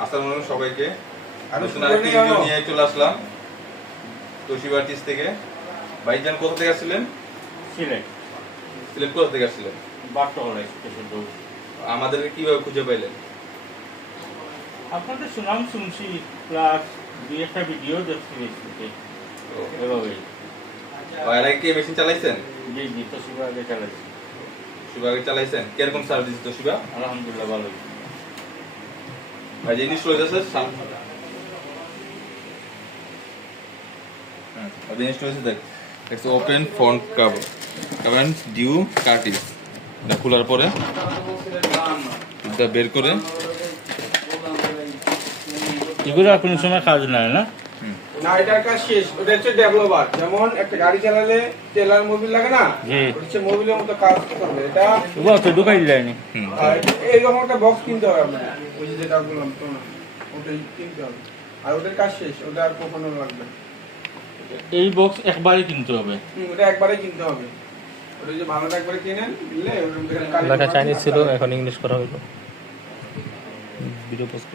আসসালামু আলাইকুম সবাইকে। নতুন আরেকটি ভিডিও নিয়ে চলে আসলাম তোশিবা আর্টিস্ট থেকে। ভাইজান কোথা থেকে আসছিলেন? সিলেট কোথা থেকে আসছিলেন? আমাদেরকে কিভাবে খুঁজে পাইলেন? আপনাদের সুনাম শুনছি, প্লাস দুই একটা ভিডিও দেখছি ফেসবুকে। এভাবেই এর আগে কি মেশিন চালাইছেন? জি জি, তোশিবা আগে চালাইছি। তোশিবা আগে চালাইছেন? কিরকম সার্ভিস তোশিবা? আলহামদুলিল্লাহ ভালোই। ভাই জিনিস রয়েছে জিনিস রয়েছে দেখ, একটা ওপেন ফ্রন্ট কভার কভার ডিউ কার্টিস। এটা খোলার পরে এটা বের করে এগুলো আর কোনো সময় কাজ নাই না? না, এটার কাজ শেষ। ওটা হচ্ছে ডেভেলপার। যেমন একটা গাড়ি চালালে তেলার মোবিল লাগে না, হচ্ছে মোবিলের মতো কাজ করবে এটা। ওগুলো তো ঢুকাই দিলাইনি। আর এইরকম একটা বক্স কিনতে হবে আপনার, ওই যে যেটা বললাম তো না, ওটাই কিনতে হবে। আর ওটার কাজ শেষ, ওটা আর কখনো লাগবে। এই বক্স একবারই কিনতে হবে? ওটা একবারে কিনতে হবে। ওটা যে ভালোটা একবারে কিনেন, কিনলে লেখা চাইনিজ ছিল, এখন ইংলিশ করা হলো। Video post